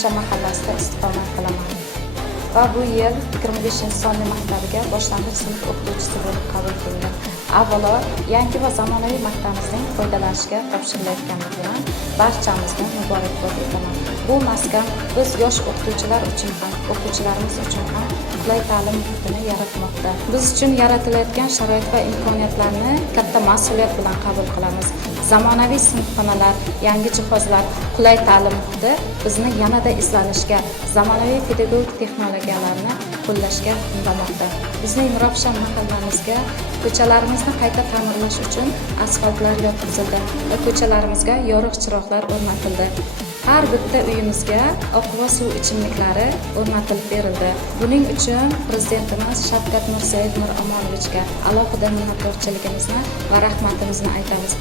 Mirobsha mahallasida istiqomat qilaman va bu yil 25-sonli maktabiga boshlang'ich sinf o'qituvchisi bo'lib qabul qilindim. Avvalo, yangi va zamonaviy maktabimizning foydalanishga topshirilayotganligi bilan barchamizni muborakbod etaman. Bu maskan biz yosh o'qituvchilar uchun ham, o'quvchilarimiz uchun ham qulay ta'lim muhitini yaratmoqda. Biz uchun yaratilayotgan sharoit va imkoniyatlarni katta mas'uliyat bilan qabul qilamiz. Zamonaviy sinfxonalar, yangi jihozlar, qulay ta'lim muhiti bizni yanada izlanishga, zamonaviy pedagogik texnologiyalarni qo'llashga undamoqda. Bizning Mirobsha mahallamizga ko'chalarimizni qayta ta'mirlash uchun asfaltlar yotqizildi va ko'chalarimizga yorug' chiroqlar o'rnatildi. Har bitta uyimizga oqva suv ichimliklari o'rnatilib berildi. Buning uchun Prezidentimiz Shavkat Mirziyoyev Miromonovichga alohida minnatdorchiligimizni va rahmatimizni aytamiz.